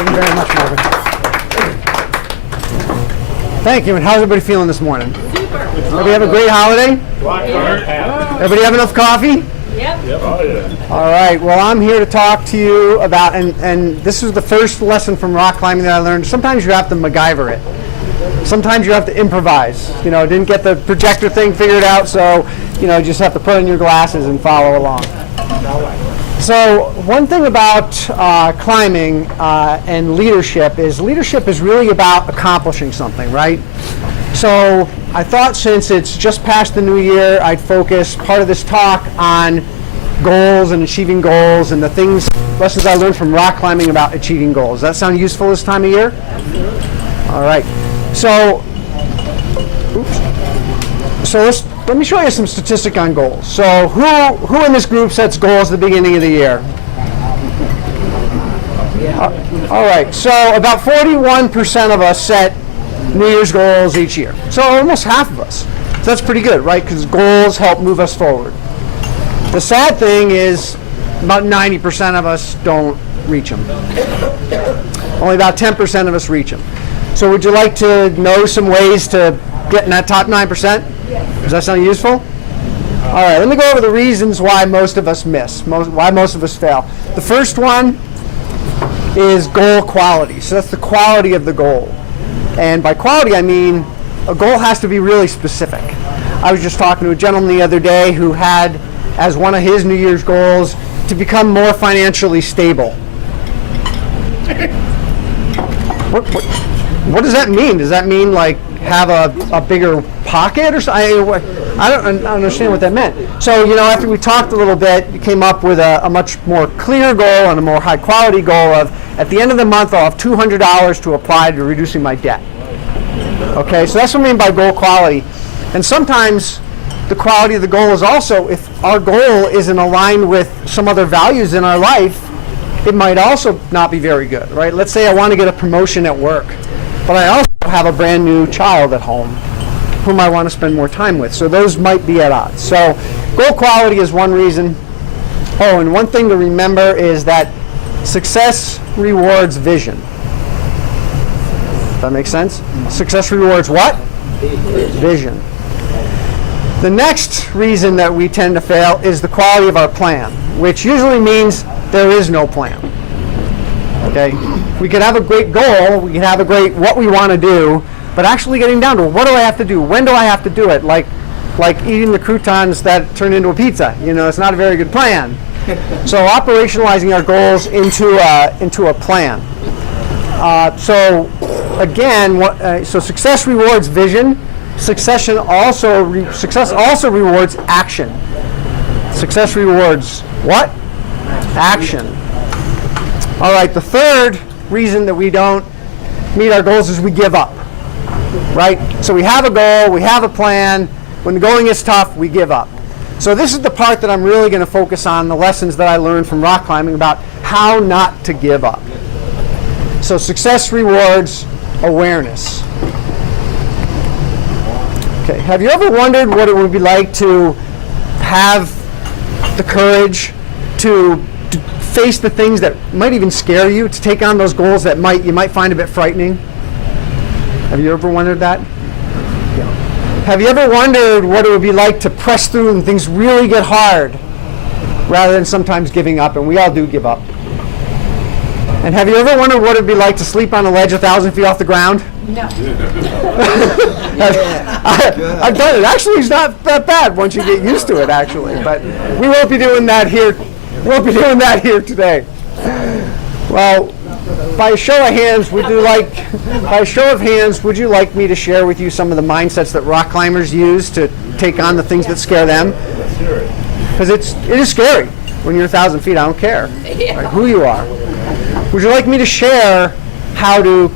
Thank you very much, Marvin. Thank you, and how's everybody feeling this morning? Super. Everybody have a great holiday? Everybody have enough coffee? Yep. Oh, yeah. All right, well, I'm here to talk to you about, and this is the first lesson from rock climbing that I learned. Sometimes you have to MacGyver it. Sometimes you have to improvise. You know, didn't get the projector thing figured out, so, you know, you just have to put on your glasses and follow along. So one thing about climbing and leadership is really about accomplishing something, right? So I thought since it's just past the new year, I'd focus part of this talk on goals and achieving goals and the lessons I learned from rock climbing about achieving goals. Does that sound useful this time of year? All right. So let me show you some statistic on goals. So who in this group sets goals at the beginning of the year? All right. So about 41% of us set New Year's goals each year. So almost half of us. So that's pretty good, right? Because goals help move us forward. The sad thing is about 90% of us don't reach them. Only about 10% of us reach them. So would you like to know some ways to get in that top 9%? Does that sound useful? All right, let me go over the reasons why most of us miss, why most of us fail. The first one is goal quality. So that's the quality of the goal. And by quality, I mean a goal has to be really specific. I was just talking to a gentleman the other day who had as one of his New Year's goals to become more financially stable. What does that mean? Does that mean like have a bigger pocket or something? I don't understand what that meant. So, you know, after we talked a little bit, we came up with a much more clear goal and a more high quality goal of, at the end of the month, I'll have $200 to apply to reducing my debt. Okay, so that's what I mean by goal quality. And sometimes the quality of the goal is also, if our goal isn't aligned with some other values in our life, it might also not be very good, right? Let's say I want to get a promotion at work, but I also have a brand new child at home whom I want to spend more time with. So those might be at odds. So goal quality is one reason. Oh, and one thing to remember is that success rewards vision. Does that make sense? Success rewards what? Vision. The next reason that we tend to fail is the quality of our plan, which usually means there is no plan. Okay? We could have a great goal, we could have a great what we want to do, but actually getting down to what do I have to do? When do I have to do it? Like eating the croutons that turn into a pizza. You know, it's not a very good plan. So operationalizing our goals into a plan. So again, so success rewards vision. Success also rewards action. Success rewards what? Action. All right, the third reason that we don't meet our goals is we give up, right? So we have a goal, we have a plan. When the going gets tough, we give up. So this is the part that I'm really going to focus on, the lessons that I learned from rock climbing about how not to give up. So success rewards awareness. Okay, have you ever wondered what it would be like to have the courage to face the things that might even scare you, to take on those goals that you might find a bit frightening? Have you ever wondered that? Yeah. Have you ever wondered what it would be like to press through and things really get hard rather than sometimes giving up? And we all do give up. And have you ever wondered what it would be like to sleep on a ledge 1,000 feet off the ground? No. I've done it. Actually, it's not that bad once you get used to it, actually. But we won't be doing that here. We won't be doing that here today. Well, by a show of hands, would you like me to share with you some of the mindsets that rock climbers use to take on the things that scare them? Because it is scary when you're 1,000 feet. I don't care who you are. Would you like me to share how to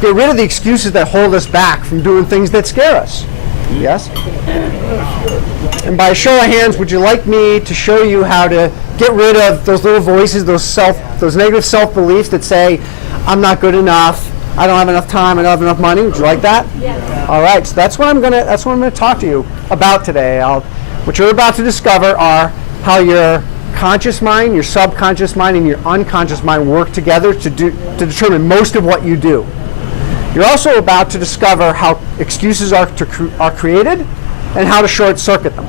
get rid of the excuses that hold us back from doing things that scare us? Yes? And by a show of hands, would you like me to show you how to get rid of those little voices, those negative self-beliefs that say, I'm not good enough, I don't have enough time, I don't have enough money? Would you like that? Yes. All right, so that's what I'm gonna talk to you about today. What you're about to discover are how your conscious mind, your subconscious mind, and your unconscious mind work together to determine most of what you do. You're also about to discover how excuses are created and how to short circuit them.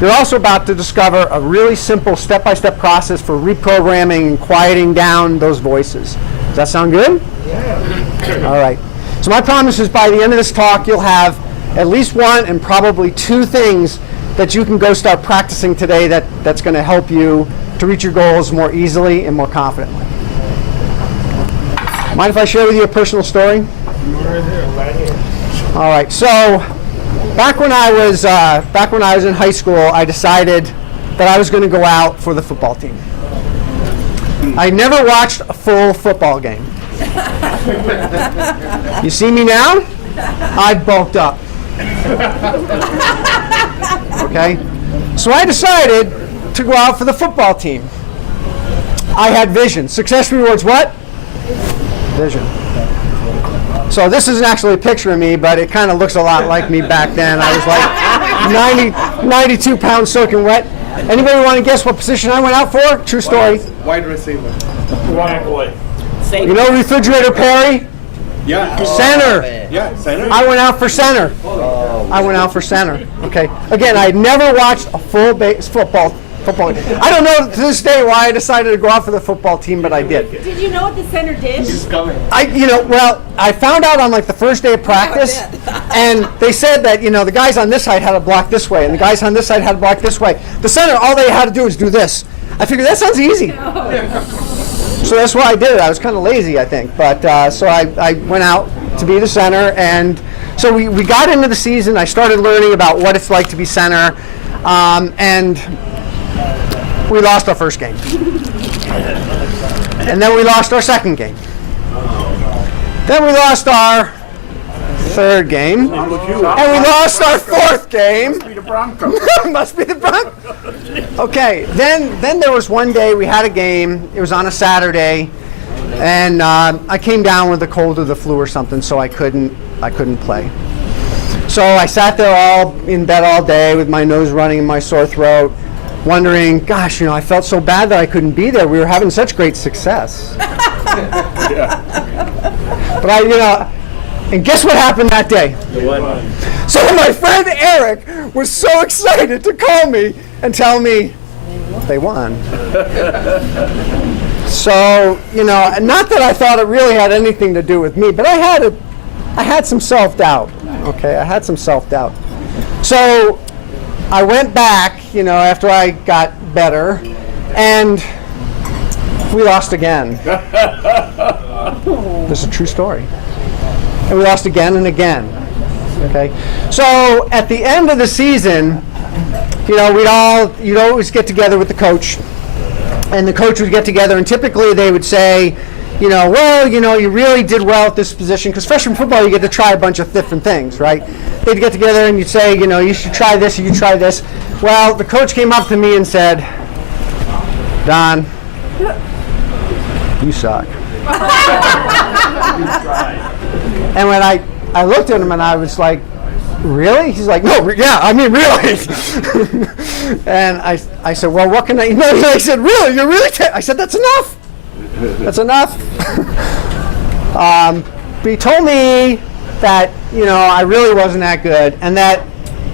You're also about to discover a really simple step-by-step process for reprogramming and quieting down those voices. Does that sound good? Yeah. All right. So my promise is by the end of this talk, you'll have at least one and probably two things that you can go start practicing today that's going to help you to reach your goals more easily and more confidently. Mind if I share with you a personal story? All right. So back when I was in high school, I decided that I was going to go out for the football team. I never watched a full football game. You see me now? I bulked up. Okay? So I decided to go out for the football team. I had vision. Success rewards what? Vision. So this isn't actually a picture of me, but it kind of looks a lot like me back then. I was like 92 pounds soaking wet. Anybody want to guess what position I went out for? True story. Wide receiver. You know Refrigerator Perry? Yeah. Center. Yeah, center. I went out for center. I went out for center. Okay. Again, I had never watched a full base football. I don't know to this day why I decided to go out for the football team, but I did. Did you know what the center did? He's coming. I found out on like the first day of practice, and they said that, the guys on this side had to block this way, and the guys on this side had to block this way. The center, all they had to do was do this. I figured that sounds easy. So that's why I did it. I was kind of lazy, I think. But so I went out to be the center, and so we got into the season. I started learning about what it's like to be center, and we lost our first game. And then we lost our second game. Then we lost our third game. And we lost our fourth game. Must be the Broncos. Must be the Broncos. Okay, then there was one day we had a game. It was on a Saturday. And I came down with a cold or the flu or something, so I couldn't play. So I sat there all in bed all day with my nose running and my sore throat, wondering, gosh, I felt so bad that I couldn't be there. We were having such great success. But and guess what happened that day? So my friend Eric was so excited to call me and tell me they won. So, not that I thought it really had anything to do with me, but I had some self-doubt. Okay, I had some self-doubt. So I went back, after I got better, and we lost again. This is a true story. And we lost again and again. Okay, so at the end of the season, you'd always get together with the coach, and the coach would get together, and typically they would say, you really did well at this position, because freshman football, you get to try a bunch of different things, right? They'd get together and you'd say, you should try this, you try this. Well, the coach came up to me and said, Don, you suck. And when I looked at him and I was like, really? He's like, no, yeah, I mean, really. And I said, well, what can I? No, he said, really? You're really? I said, that's enough. That's enough. But he told me that, I really wasn't that good, and that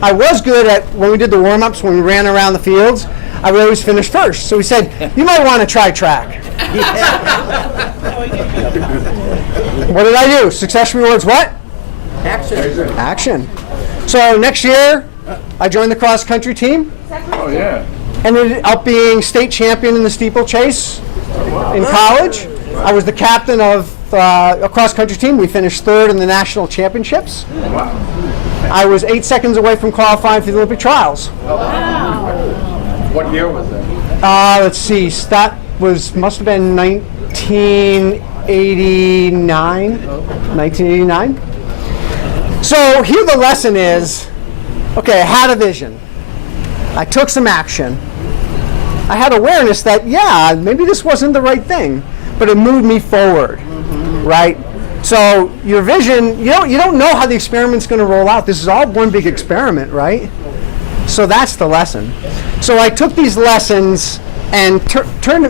I was good at, when we did the warm-ups, when we ran around the fields, I would always finish first. So he said, you might want to try track. What did I do? Success rewards what? Action. So next year, I joined the cross-country team. Oh, yeah. Ended up being state champion in the steeplechase in college. I was the captain of a cross-country team. We finished third in the national championships. Wow. I was 8 seconds away from qualifying for the Olympic trials. What year was that? Let's see. That must have been 1989. 1989. So here the lesson is, okay, I had a vision. I took some action. I had awareness that, yeah, maybe this wasn't the right thing, but it moved me forward, right? So your vision, you don't know how the experiment's going to roll out. This is all one big experiment, right? So that's the lesson. So I took these lessons and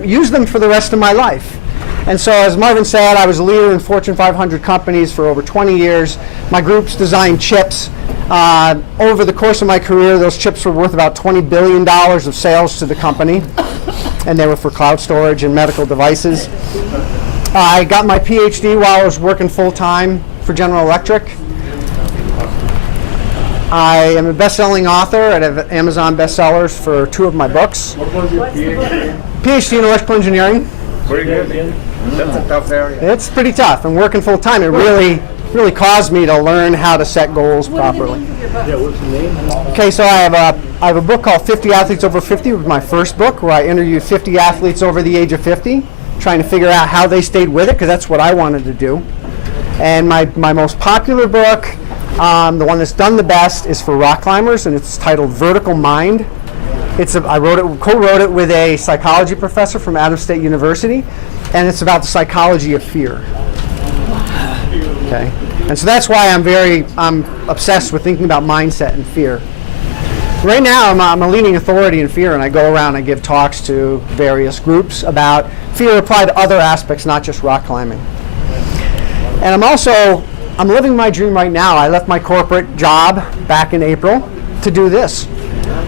used them for the rest of my life. And so, as Marvin said, I was a leader in Fortune 500 companies for over 20 years. My groups designed chips. Over the course of my career, those chips were worth about $20 billion of sales to the company, and they were for cloud storage and medical devices. I got my PhD while I was working full-time for General Electric. I am a best-selling author at Amazon bestsellers for 2 of my books. What was your PhD? PhD in electrical engineering. Very good. That's a tough area. It's pretty tough, and working full time, it really caused me to learn how to set goals properly. Yeah, what's the name? Okay, so I have a book called 50 Athletes Over 50, it was my first book, where I interviewed 50 athletes over the age of 50, trying to figure out how they stayed with it, because that's what I wanted to do. And my most popular book, the one that's done the best, is for rock climbers, and it's titled Vertical Mind. I co-wrote it with a psychology professor from Adams State University, and it's about the psychology of fear. Okay, and so that's why I'm obsessed with thinking about mindset and fear. Right now, I'm a leading authority in fear, and I go around and give talks to various groups about fear applied to other aspects, not just rock climbing. And I'm living my dream right now. I left my corporate job back in April to do this.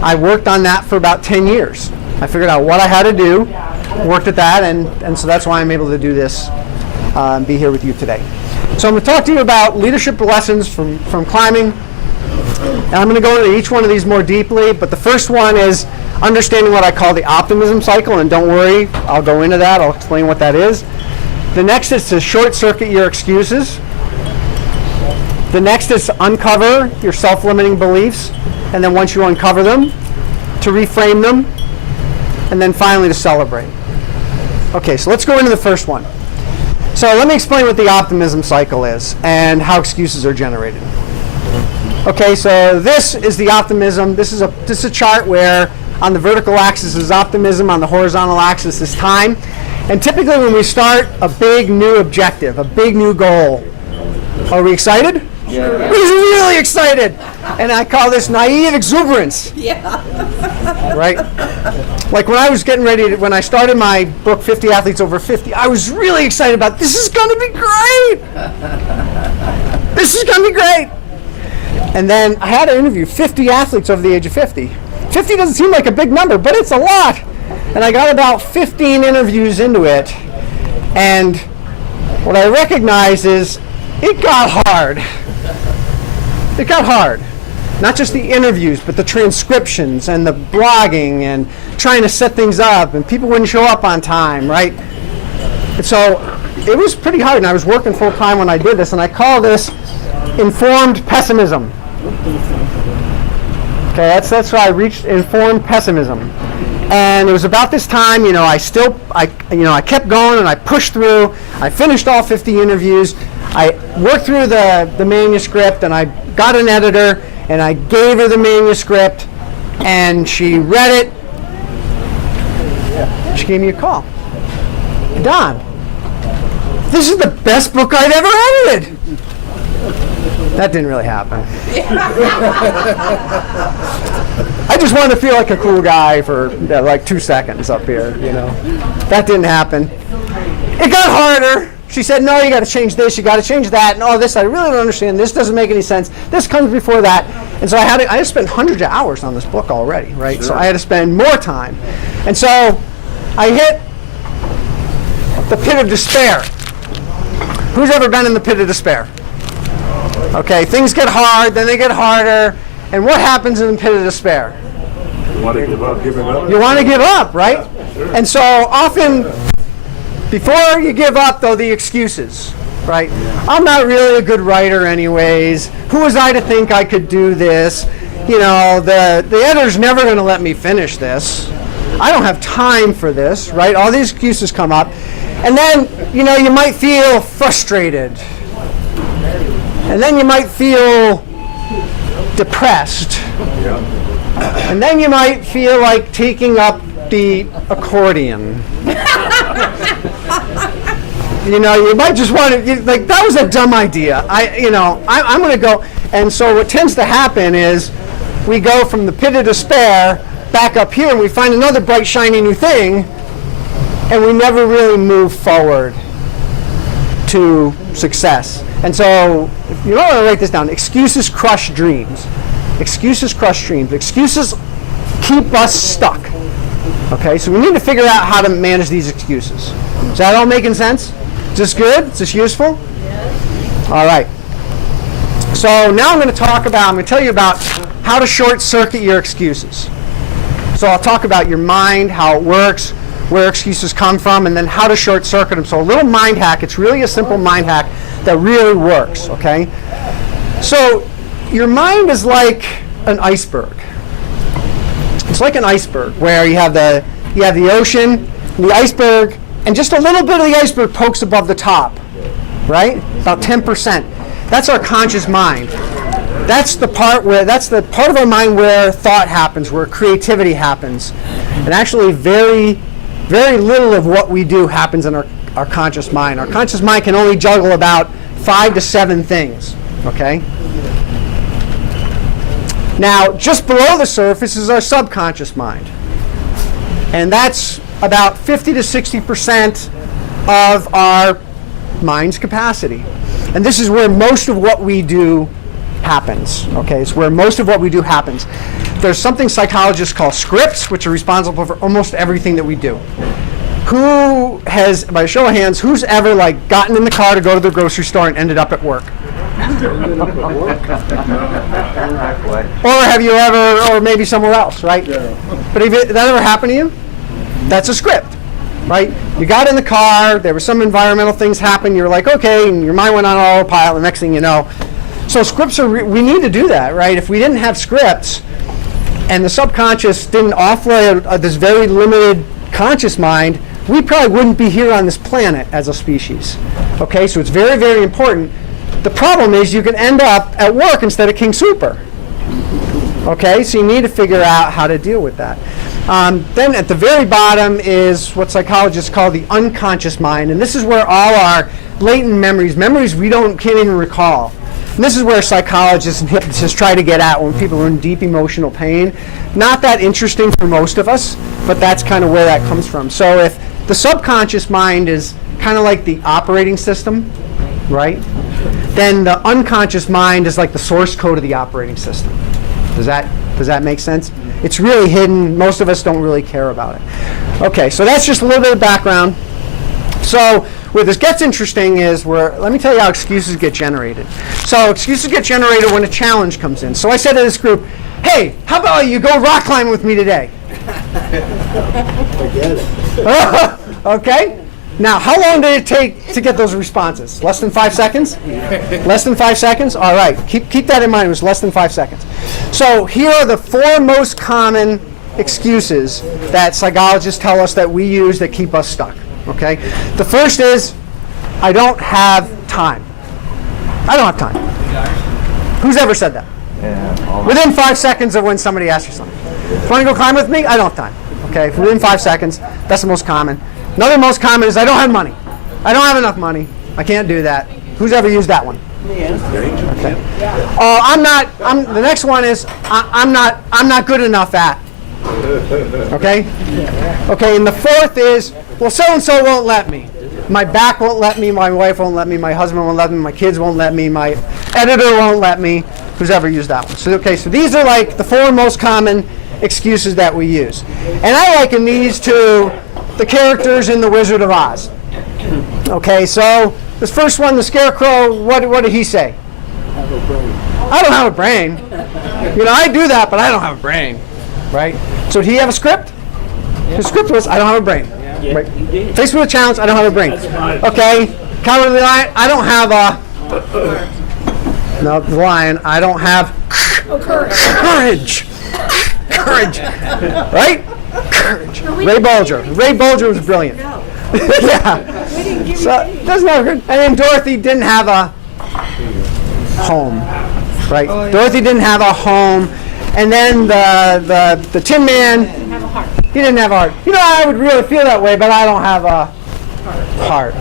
I worked on that for about 10 years. I figured out what I had to do, worked at that, and so that's why I'm able to do this and be here with you today. So I'm going to talk to you about leadership lessons from climbing, and I'm going to go into each one of these more deeply, but the first one is understanding what I call the optimism cycle, and don't worry, I'll go into that, I'll explain what that is. The next is to short circuit your excuses. The next is to uncover your self-limiting beliefs, and then once you uncover them, to reframe them, and then finally to celebrate. Okay, so let's go into the first one. So let me explain what the optimism cycle is and how excuses are generated. Okay, so this is the optimism. This is a chart where on the vertical axis is optimism, on the horizontal axis is time. And typically when we start a big new objective, a big new goal, are we excited? Yeah. We're really excited. And I call this naive exuberance. Yeah. Right? Like when I was getting ready when I started my book 50 Athletes Over 50, I was really excited about this is going to be great. This is going to be great. And then I had to interview 50 athletes over the age of 50. 50 doesn't seem like a big number, but it's a lot. And I got about 15 interviews into it. And what I recognized is it got hard. It got hard. Not just the interviews, but the transcriptions and the blogging and trying to set things up, and people wouldn't show up on time, right? And so it was pretty hard, and I was working full time when I did this, and I call this informed pessimism. Okay, that's why I reached informed pessimism. And it was about this time, I kept going and I pushed through. I finished all 50 interviews. I worked through the manuscript, and I got an editor, and I gave her the manuscript, and she read it. She gave me a call. Don, this is the best book I've ever edited. That didn't really happen. I just wanted to feel like a cool guy for like 2 seconds up here, That didn't happen. It got harder. She said, no, you got to change this, you got to change that, and all this. I really don't understand. This doesn't make any sense. This comes before that. And so I had to spend hundreds of hours on this book already, right? Sure. So I had to spend more time. And so I hit the pit of despair. Who's ever been in the pit of despair? Okay, things get hard, then they get harder. And what happens in the pit of despair? You want to give up, You want to give up, right? Sure. And so often, before you give up, though, the excuses, right? I'm not really a good writer anyways. Who was I to think I could do this? The editor's never going to let me finish this. I don't have time for this, right? All these excuses come up. And then, you might feel frustrated. And then you might feel depressed. And then you might feel like taking up the accordion. You might just want to, that was a dumb idea. I'm going to go. And so what tends to happen is we go from the pit of despair back up here and we find another bright, shiny new thing, and we never really move forward to success. And so, if you want to write this down, excuses crush dreams. Excuses crush dreams. Excuses keep us stuck. Okay, so we need to figure out how to manage these excuses. Is that all making sense? Is this good? Is this useful? Yes. All right. So now I'm going to tell you about how to short circuit your excuses. So I'll talk about your mind, how it works, where excuses come from, and then how to short circuit them. So a little mind hack. It's really a simple mind hack that really works, okay? So your mind is like an iceberg. It's like an iceberg where you have the ocean, the iceberg, and just a little bit of the iceberg pokes above the top, right? About 10%. That's our conscious mind. That's the part of our mind where thought happens, where creativity happens. And actually very, very little of what we do happens in our conscious mind. Our conscious mind can only juggle about 5 to 7 things, okay? Now, just below the surface is our subconscious mind. And that's about 50 to 60% of our mind's capacity. And this is where most of what we do happens. Okay, it's where most of what we do happens. There's something psychologists call scripts, which are responsible for almost everything that we do. Who has, by a show of hands, who's ever gotten in the car to go to the grocery store and ended up at work? Or have you ever, or maybe somewhere else, right? But if that ever happened to you, that's a script, right? You got in the car, there were some environmental things happen, you're like, okay, and your mind went on autopilot, the next thing you know. So scripts we need to do that, right? If we didn't have scripts and the subconscious didn't offload this very limited conscious mind, we probably wouldn't be here on this planet as a species. Okay, so it's very, very important. The problem is you can end up at work instead of King Super. Okay, so you need to figure out how to deal with that. Then at the very bottom is what psychologists call the unconscious mind, and this is where all our latent memories we can't even recall. And this is where psychologists and hypnotists try to get at when people are in deep emotional pain. Not that interesting for most of us, but that's kind of where that comes from. So if the subconscious mind is kind of like the operating system, right? Then the unconscious mind is like the source code of the operating system. Does that make sense? It's really hidden. Most of us don't really care about it. Okay, so that's just a little bit of background. So where this gets interesting is let me tell you how excuses get generated. So excuses get generated when a challenge comes in. So I said to this group, hey, how about you go rock climbing with me today? Forget it. Okay. Now, how long did it take to get those responses? Less than 5 seconds? Less than 5 seconds? All right. Keep that in mind. It was less than 5 seconds. So here are the 4 most common excuses that psychologists tell us that we use that keep us stuck. Okay. The first is, I don't have time. I don't have time. Who's ever said that? Yeah, within 5 seconds of when somebody asks you something. You want to go climb with me? I don't have time. Okay. Within 5 seconds. That's the most common. Another most common is I don't have money. I don't have enough money. I can't do that. Who's ever used that one? Okay. The next one is I'm not good enough at. Okay? Okay, and the fourth is, well, so-and-so won't let me. My back won't let me, my wife won't let me, my husband won't let me, my kids won't let me, my editor won't let me. Who's ever used that one? So, okay, so these are like the 4 most common excuses that we use. And I liken these to the characters in The Wizard of Oz. Okay, so this first one, the Scarecrow, what did he say? I don't have a brain. I do that, but I don't have a brain. Right? So did he have a script? His script was, I don't have a brain. Right? Faced with a challenge, I don't have a brain. Okay, Cowardly the Lion, I don't have a... No, the lion, I don't have courage. Courage. Right? Courage. Ray Bolger was brilliant. Yeah. So doesn't have good. And then Dorothy didn't have a home. Right? Dorothy didn't have a home. And then the Tin Man, he didn't have a heart. I would really feel that way, but I don't have a heart.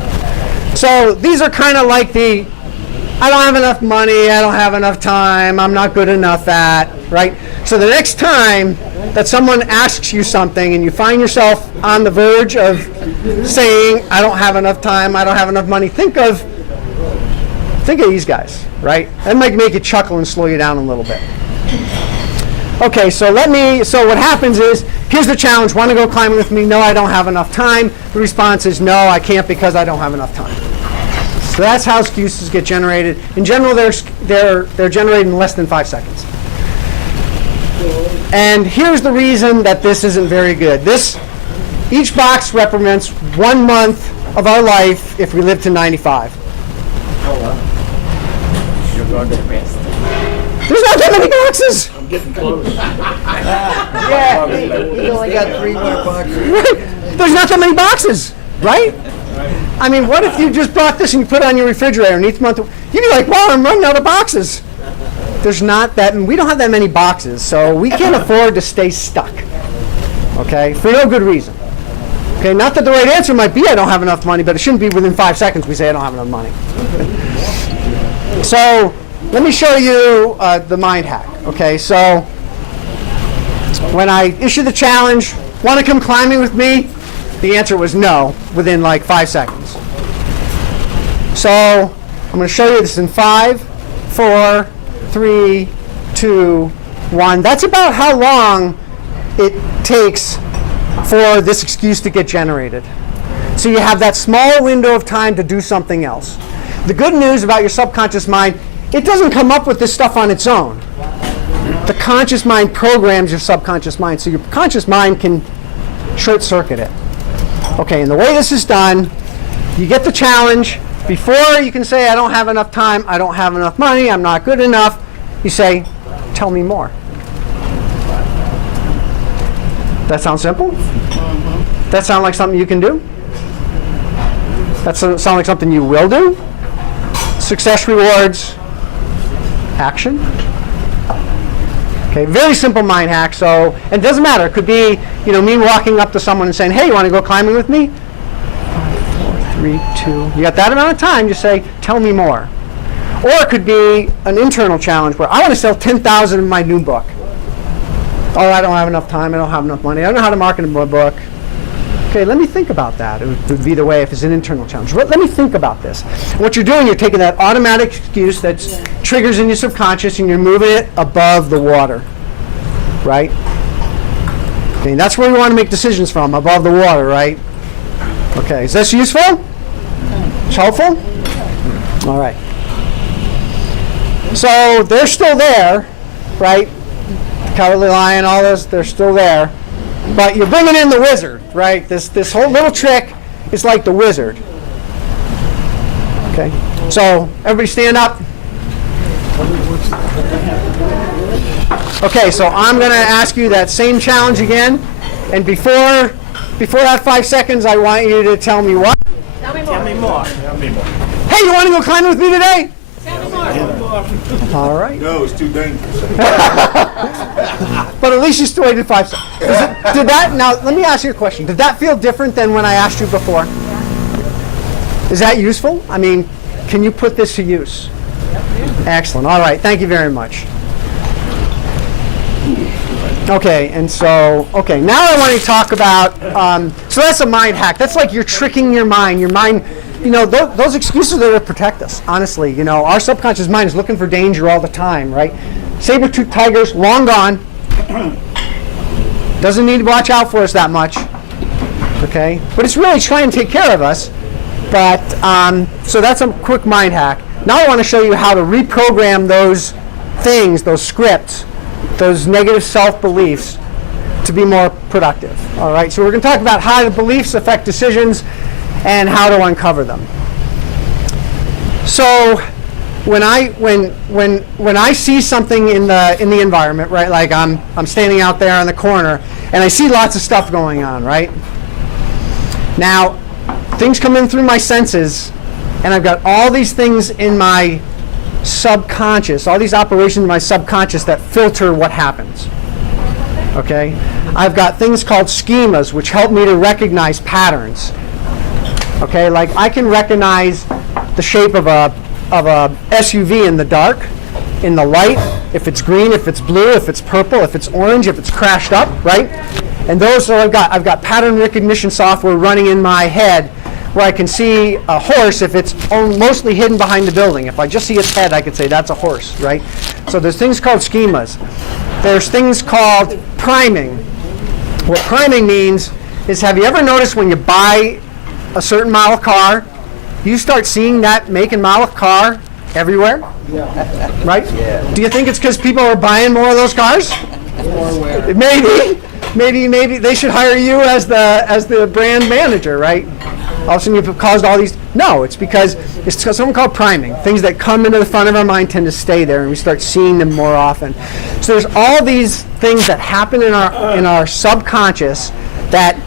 So these are kind of like I don't have enough money, I don't have enough time, I'm not good enough at, right? So the next time that someone asks you something and you find yourself on the verge of saying, I don't have enough time, I don't have enough money, think of these guys, right? That might make you chuckle and slow you down a little bit. Okay, so what happens is, here's the challenge. Want to go climbing with me? No, I don't have enough time. The response is, no, I can't because I don't have enough time. So that's how excuses get generated. In general, they're generated in less than 5 seconds. And here's the reason that this isn't very good. Each box represents 1 month of our life if we live to 95. There's not that many boxes. I'm getting close. Yeah, he's only got 3 more boxes. There's not that many boxes, right? I mean, what if you just brought this and you put it on your refrigerator and each month you'd be like, wow, I'm running out of boxes. There's not that, and we don't have that many boxes, so we can't afford to stay stuck, okay, for no good reason. Okay, not that the right answer might be I don't have enough money, but it shouldn't be within 5 seconds we say I don't have enough money. So let me show you the mind hack. Okay, so when I issued the challenge, want to come climbing with me? The answer was no within like 5 seconds. So I'm going to show you this in 5, 4, 3, 2, 1. That's about how long it takes for this excuse to get generated. So you have that small window of time to do something else. The good news about your subconscious mind, it doesn't come up with this stuff on its own. The conscious mind programs your subconscious mind, so your conscious mind can short circuit it. Okay, and the way this is done, you get the challenge. Before you can say, I don't have enough time, I don't have enough money, I'm not good enough, you say, tell me more. That sound simple? That sound like something you can do? That sound like something you will do? Success rewards action. Okay, very simple mind hack. So, and it doesn't matter. It could be, me walking up to someone and saying, hey, you want to go climbing with me? 5, 4, 3, 2. You got that amount of time, just say, tell me more. Or it could be an internal challenge where I want to sell 10,000 of my new book. Oh, I don't have enough time, I don't have enough money, I don't know how to market my book. Okay, let me think about that. It would be the way if it's an internal challenge. Let me think about this. What you're doing, you're taking that automatic excuse that triggers in your subconscious and you're moving it above the water, right? Okay, that's where you want to make decisions from, above the water, right? Okay, is this useful? It's helpful? All right. So they're still there, right? The Cowardly Lion, all those, they're still there. But you're bringing in the wizard, right? This whole little trick is like the wizard. Okay, so everybody stand up. Okay, so I'm going to ask you that same challenge again. And before that 5 seconds, I want you to tell me what? Tell me more. Hey, you want to go climbing with me today? All right. No, it's too dangerous. But at least you still waited 5 seconds. Now, let me ask you a question. Did that feel different than when I asked you before? Is that useful? I mean, can you put this to use? Excellent. All right. Thank you very much. Okay, and so, now I want to talk about, so that's a mind hack. That's like you're tricking your mind. Your mind, those excuses are there to protect us, honestly. Our subconscious mind is looking for danger all the time, right? Saber-toothed tigers, long gone. Doesn't need to watch out for us that much, okay? But it's really trying to take care of us. But, so that's a quick mind hack. Now I want to show you how to reprogram those things, those scripts, those negative self-beliefs to be more productive. All right, so we're going to talk about how the beliefs affect decisions and how to uncover them. So when I see something in the environment, right, like I'm standing out there on the corner and I see lots of stuff going on, right? Now, things come in through my senses and I've got all these things in my subconscious, all these operations in my subconscious that filter what happens. Okay? I've got things called schemas which help me to recognize patterns. Okay, like I can recognize the shape of a SUV in the dark, in the light, if it's green, if it's blue, if it's purple, if it's orange, if it's crashed up, right? And those are I've got pattern recognition software running in my head where I can see a horse if it's mostly hidden behind the building. If I just see its head, I could say that's a horse, right? So there's things called schemas. There's things called priming. What priming means is, have you ever noticed when you buy a certain model car, you start seeing that make and model of car everywhere? Yeah. Right? Yeah. Do you think it's because people are buying more of those cars? Maybe they should hire you as the brand manager, right? All of a sudden you've caused all these. No, it's because it's something called priming. Things that come into the front of our mind tend to stay there, and we start seeing them more often. So there's all these things that happen in our subconscious that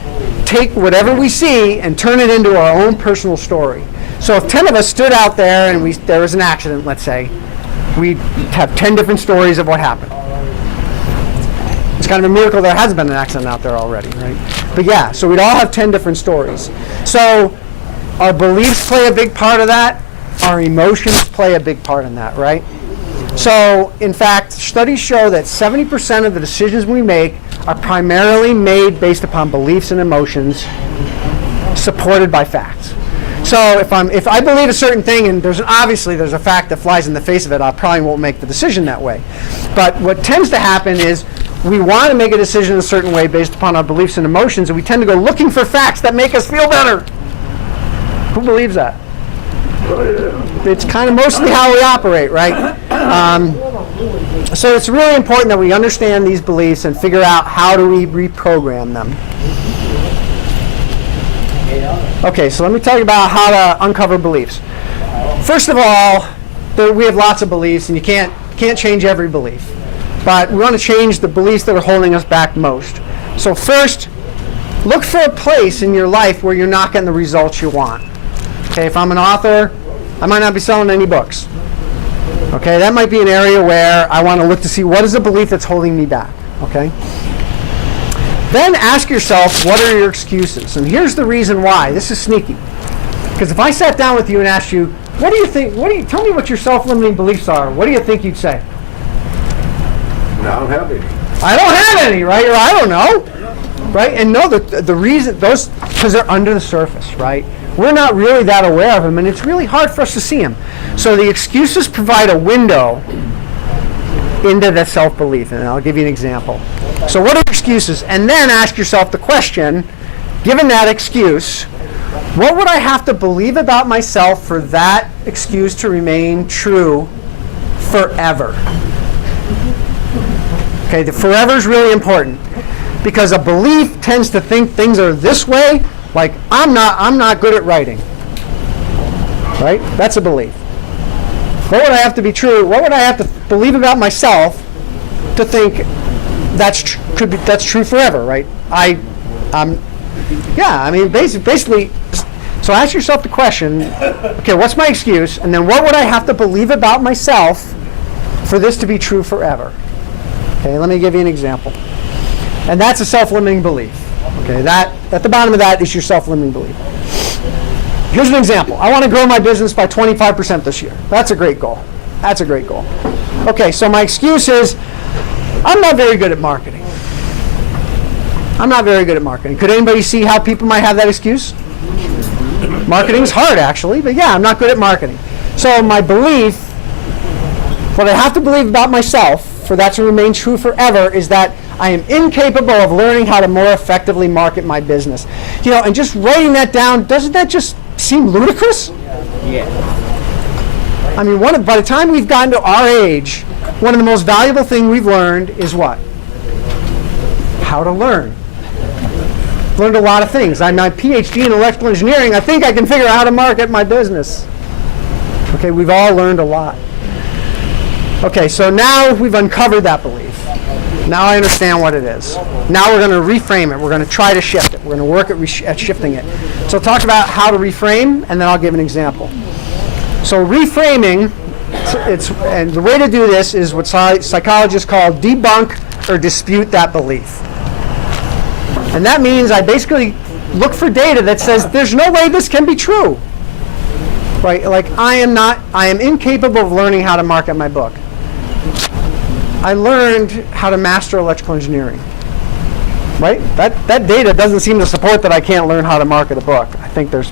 take whatever we see and turn it into our own personal story. So if 10 of us stood out there and there was an accident, let's say, we'd have 10 different stories of what happened. It's kind of a miracle there hasn't been an accident out there already, right? But yeah, so we'd all have 10 different stories. So our beliefs play a big part of that. Our emotions play a big part in that, right? So in fact, studies show that 70% of the decisions we make are primarily made based upon beliefs and emotions supported by facts. So if I believe a certain thing and there's a fact that flies in the face of it, I probably won't make the decision that way. But what tends to happen is we want to make a decision a certain way based upon our beliefs and emotions, and we tend to go looking for facts that make us feel better. Who believes that? It's kind of mostly how we operate, right? So it's really important that we understand these beliefs and figure out how do we reprogram them. Okay, so let me tell you about how to uncover beliefs. First of all, we have lots of beliefs, and you can't change every belief. But we want to change the beliefs that are holding us back most. So first, look for a place in your life where you're not getting the results you want. Okay, if I'm an author, I might not be selling any books. Okay, that might be an area where I want to look to see what is the belief that's holding me back. Okay? Then ask yourself, what are your excuses? And here's the reason why. This is sneaky. Because if I sat down with you and asked you, what do you think, tell me what your self-limiting beliefs are, what do you think you'd say? No, I don't have any. I don't have any, right? Or I don't know, right? And no, the reason, those, because they're under the surface, right? We're not really that aware of them, and it's really hard for us to see them. So the excuses provide a window into that self-belief, and I'll give you an example. So what are excuses? And then ask yourself the question, given that excuse, what would I have to believe about myself for that excuse to remain true forever? Okay, the forever is really important because a belief tends to think things are this way, like I'm not good at writing. Right? That's a belief. What would I have to be true? What would I have to believe about myself to think that's true forever, right? Basically, so ask yourself the question, okay, what's my excuse? And then what would I have to believe about myself for this to be true forever? Okay, let me give you an example. And that's a self-limiting belief. Okay, that at the bottom of that is your self-limiting belief. Here's an example. I want to grow my business by 25% this year. That's a great goal. That's a great goal. Okay, so my excuse is I'm not very good at marketing. I'm not very good at marketing. Could anybody see how people might have that excuse? Marketing's hard, actually, but yeah, I'm not good at marketing. So my belief, what I have to believe about myself for that to remain true forever is that I am incapable of learning how to more effectively market my business. You know, and just writing that down, doesn't that just seem ludicrous? Yeah. I mean, by the time we've gotten to our age, one of the most valuable things we've learned is what? How to learn. Learned a lot of things. I'm my PhD in electrical engineering. I think I can figure out how to market my business. Okay, we've all learned a lot. Okay, so now we've uncovered that belief. Now I understand what it is. Now we're going to reframe it. We're going to try to shift it. We're going to work at shifting it. So talk about how to reframe, and then I'll give an example. So reframing, and the way to do this is what psychologists call debunk or dispute that belief. And that means I basically look for data that says there's no way this can be true. Right? Like I am incapable of learning how to market my book. I learned how to master electrical engineering. Right? That data doesn't seem to support that I can't learn how to market a book. I think there's...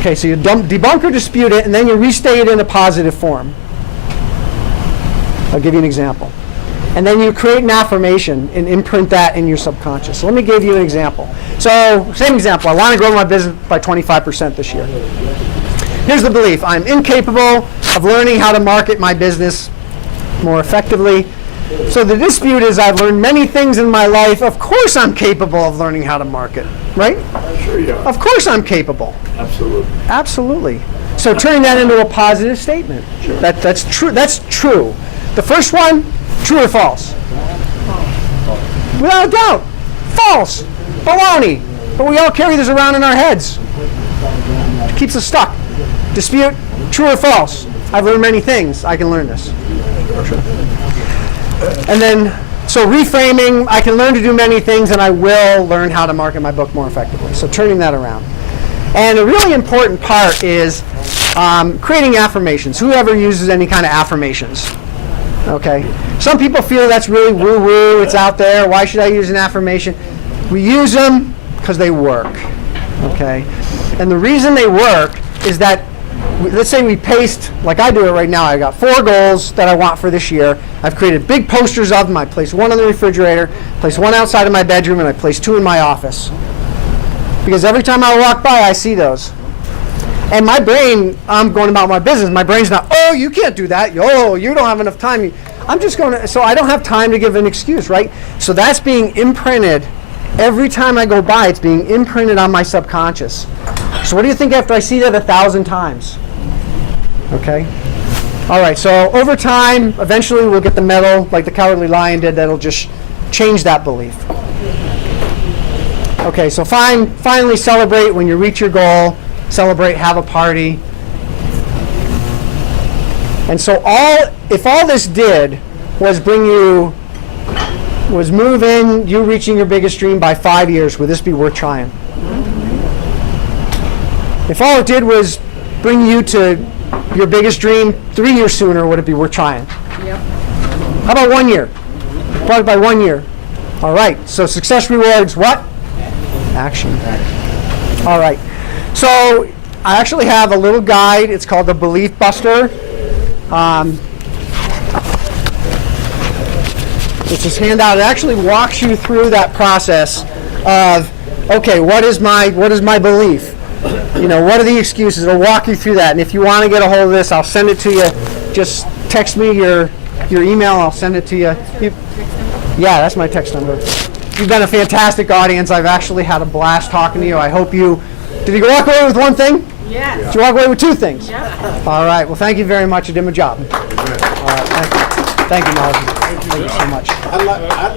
Okay, so you debunk or dispute it, and then you restate it in a positive form. I'll give you an example. And then you create an affirmation and imprint that in your subconscious. So let me give you an example. So, same example. I want to grow my business by 25% this year. Here's the belief. I'm incapable of learning how to market my business more effectively. So the dispute is I've learned many things in my life. Of course I'm capable of learning how to market, right? Sure you are. Of course I'm capable. Absolutely. Absolutely. So turning that into a positive statement. Sure. That's true. That's true. The first one, true or false? Without a doubt. False. Baloney. But we all carry this around in our heads. It keeps us stuck. Dispute, true or false? I've learned many things. I can learn this. Sure. And then, so reframing, I can learn to do many things and I will learn how to market my book more effectively. So turning that around. And a really important part is creating affirmations. Whoever uses any kind of affirmations? Okay. Some people feel that's really woo-woo, it's out there, why should I use an affirmation? We use them because they work. Okay. And the reason they work is that, let's say we paste, like I do it right now, I got 4 goals that I want for this year. I've created big posters of them. I place one on the refrigerator, place one outside of my bedroom, and I place 2 in my office. Because every time I walk by, I see those. And my brain, I'm going about my business, my brain's not, oh, you can't do that. Oh, you don't have enough time. I'm just going to, so I don't have time to give an excuse, right? So that's being imprinted. Every time I go by, it's being imprinted on my subconscious. So what do you think after I see that 1,000 times? Okay? All right, so over time, eventually we'll get the medal, like the Cowardly Lion did, that'll just change that belief. Okay, so finally celebrate when you reach your goal. Celebrate, have a party. And so if all this did was move in you reaching your biggest dream by 5 years, would this be worth trying? If all it did was bring you to your biggest dream 3 years sooner, would it be worth trying? Yep. How about 1 year? Brought it by 1 year. All right, so success rewards what? Action. All right, so I actually have a little guide. It's called the Belief Buster. It's this handout. It actually walks you through that process of, okay, what is my belief? You know, what are the excuses? It'll walk you through that. And if you want to get a hold of this, I'll send it to you. Just text me your email. I'll send it to you. Yeah, that's my text number. You've been a fantastic audience. I've actually had a blast talking to you. I hope you... Did you walk away with one thing? Yes. Did you walk away with 2 things? Yep. All right. Well, thank you very much. You did my job. All right. Thank you. Thank you, Molly. Thank you so much. I'd like